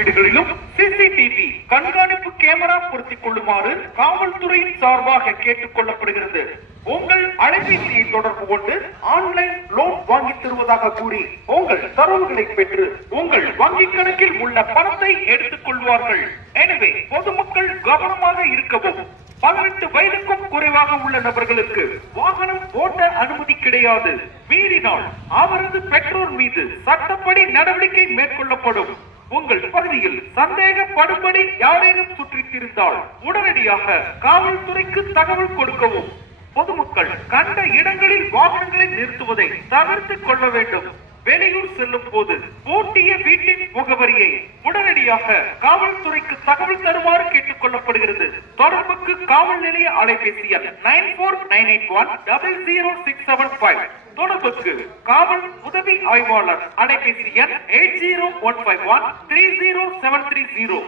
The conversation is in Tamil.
வீடுகளிலும் சிசிடிவி கண்காணிப்பு கேமரா பொருத்திக் கொள்ளுமாறு காவல்துறையின் சார்பாக கேட்டுக் கொள்ளப்படுகிறது. உங்கள் அலைபேசியை தொடர்பு கொண்டு ஆன்லைன் லோன் வாங்கி தருவதாக கூறி உங்கள் தரவுகளை பெற்று உங்கள் வங்கிக் கணக்கில் உள்ள பணத்தை எடுத்துக் கொள்வார்கள். எனவே பொதுமக்கள் கவனமாக இருக்கவும் பதினெட்டு வயதுக்கும் குறைவாக உள்ள நபர்களுக்கு வாகனம் ஓட்ட அனுமதி கிடையாது. மீறினால் அவரது பெற்றோர் மீது சட்டப்படி நடவடிக்கை மேற்கொள்ளப்படும். உங்கள் பகுதியில் சந்தேகப்படும்படி யாரேனும் சுற்றித்திருந்தால் உடனடியாக காவல்துறைக்கு தகவல் கொடுக்கவும். பொதுமக்கள் கண்ட இடங்களில் வாகனங்களை நிறுத்துவதை தவிர்த்துக் கொள்ள வேண்டும். வெளியூர் செல்லும் போது பூட்டிய வீட்டின் முகவரியை உடனடியாக காவல்துறைக்கு தகவல் தருமாறு கேட்டுக் கொள்ளப்படுகிறது தொடர்புக்கு காவல் நிலைய அலைபேசி எண் nine four nine eight one double zero six seven five. தொடர்புக்கு காவல் உதவி ஆய்வாளர் அலைபேசி எண் eight zero one five one three zero seven three zero